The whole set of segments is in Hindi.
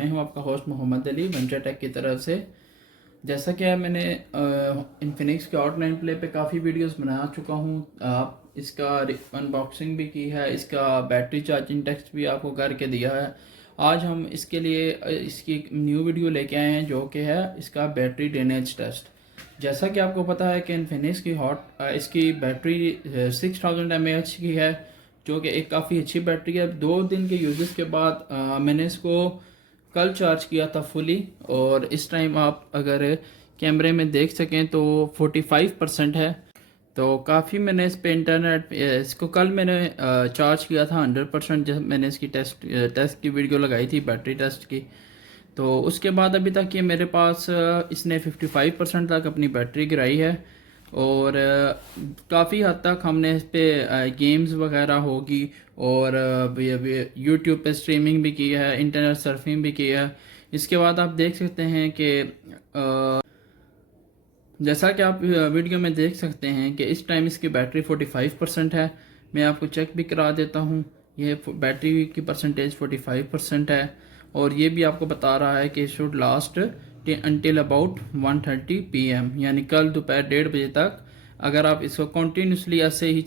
मैं हूं आपका host Mohammad Ali venture tech की तरफ से। जैसा कि मैंने इन्फिनिक्स के हॉट 9 प्ले पे काफ़ी वीडियोस बना चुका हूं। आप इसका अनबॉक्सिंग भी की है, इसका बैटरी चार्जिंग टेस्ट भी आपको करके दिया है। आज हम इसके लिए इसकी एक न्यू वीडियो लेके आए हैं जो कि है इसका बैटरी ड्रेनेज टेस्ट। जैसा कि आपको पता है कि इन्फिनिक्स की हॉट इसकी बैटरी 6000 mAh की है, जो कि एक काफ़ी अच्छी बैटरी है। 2 दिन के यूजेस के बाद मैंने इसको कल चार्ज किया था फुली, और इस टाइम आप अगर कैमरे में देख सकें तो 45% है। तो काफ़ी मैंने इस पे इंटरनेट इसको कल मैंने चार्ज किया था 100% जब मैंने इसकी टेस्ट की वीडियो लगाई थी बैटरी टेस्ट की। तो उसके बाद अभी तक ये मेरे पास इसने 55% तक अपनी बैटरी गिराई है, और काफ़ी हद तक हमने इस पे गेम्स वगैरह होगी और यूट्यूब पे स्ट्रीमिंग भी की है, इंटरनेट सर्फिंग भी की है। इसके बाद आप देख सकते हैं कि जैसा कि आप वीडियो में देख सकते हैं कि इस टाइम इसकी बैटरी 45% है। मैं आपको चेक भी करा देता हूँ, ये बैटरी की परसेंटेज 45% है, और ये भी आपको बता रहा है कि should last until about 1:30 PM, यानी कल दोपहर 1:30 बजे तक अगर आप इसको कंटिन्यूसली ऐसे ही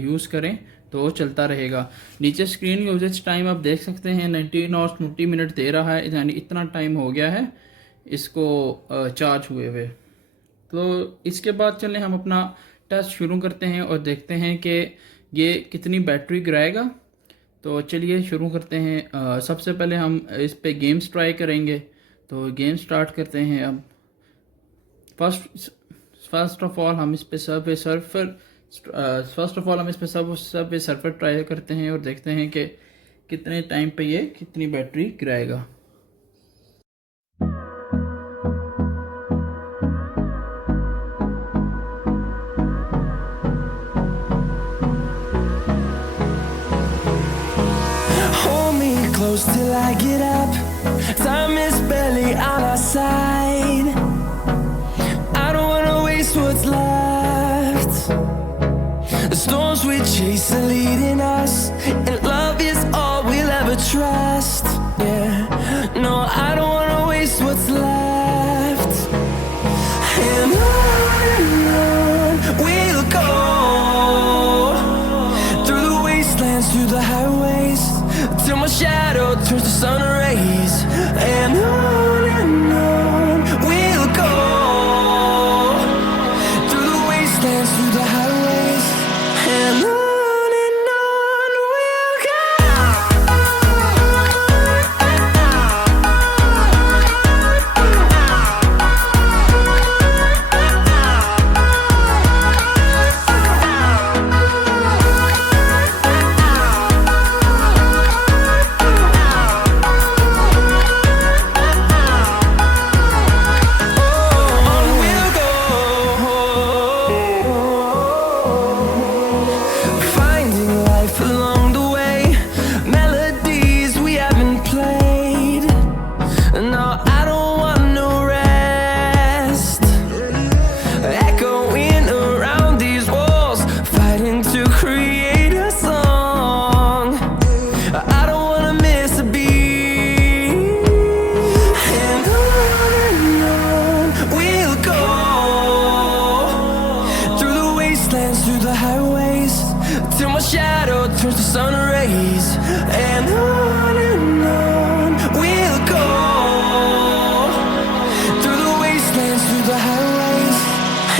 यूज़ करें तो चलता रहेगा। नीचे स्क्रीन यूजेज टाइम आप देख सकते हैं 19 और 20 मिनट दे रहा है, यानी इतना टाइम हो गया है इसको चार्ज हुए हुए। तो इसके बाद चलें हम अपना टेस्ट शुरू करते हैं और देखते हैं कि ये कितनी बैटरी गिराएगा। तो चलिए शुरू करते हैं। सबसे पहले हम इस पे गेम्स ट्राई करेंगे। तो गेम स्टार्ट करते हैं। अब फर्स्ट ऑफ ऑल हम इस पे सबवे सर्फर ट्राई करते हैं और देखते हैं कि कितने टाइम पे ये कितनी battery गिराएगा। Till I get up, time is barely on our side. I don't wanna waste what's left. The storms we chase are leading us, and love is all we'll ever trust. Yeah, no, I don't wanna waste what's left. And on we'll go, through the wastelands, through the highways, till my shadow turns to sun rays. And on we'll go, through the wastelands, through the highways. And on we'll go. Through the highways, till my shadow turns to sun rays. And on we'll go, through the wastelands, through the highways.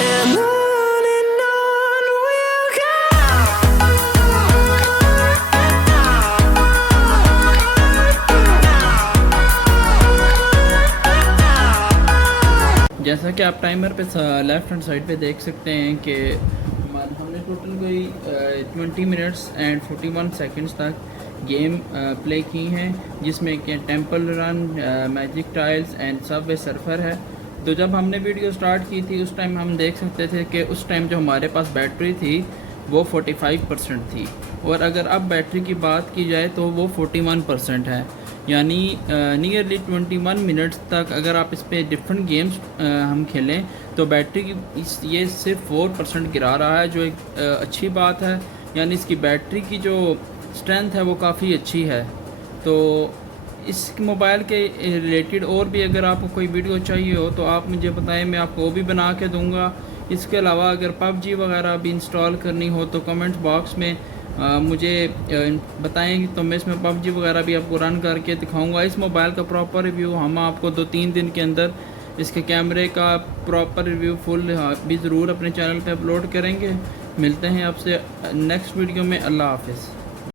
And on we'll go. जैसा कि आप टाइमर पे लेफ्ट हैंड साइड पे देख सकते हैं कि हमने टोटल कोई 20 मिनट्स एंड 41 सेकंड्स तक गेम प्ले की हैं, जिसमें कि temple run, magic tiles and Subway surfer है। तो जब हमने वीडियो स्टार्ट की थी उस टाइम हम देख सकते थे कि उस टाइम जो हमारे पास बैटरी थी वो 45% थी, और अगर अब बैटरी की बात की जाए तो वो 41% है, यानी नियरली 21 मिनट्स तक अगर आप इस पे डिफरेंट गेम्स हम खेलें तो बैटरी की ये सिर्फ 4% गिरा रहा है, जो एक अच्छी बात है। यानी इसकी बैटरी की जो स्ट्रेंथ है वो काफ़ी अच्छी है। तो इस मोबाइल के रिलेटेड और भी अगर आपको कोई वीडियो चाहिए हो तो आप मुझे बताएं, मैं आपको वो भी बना के दूंगा। इसके अलावा अगर पबजी वगैरह भी इंस्टॉल करनी हो तो कमेंट्स बॉक्स में मुझे बताएं, तो मैं इसमें पबजी वगैरह भी आपको रन करके दिखाऊंगा। इस मोबाइल का प्रॉपर रिव्यू हम आपको 2-3 दिन के अंदर इसके कैमरे का प्रॉपर रिव्यू फुल भी ज़रूर अपने चैनल पे अपलोड करेंगे। मिलते हैं आपसे नेक्स्ट वीडियो में। अल्लाह हाफिज़।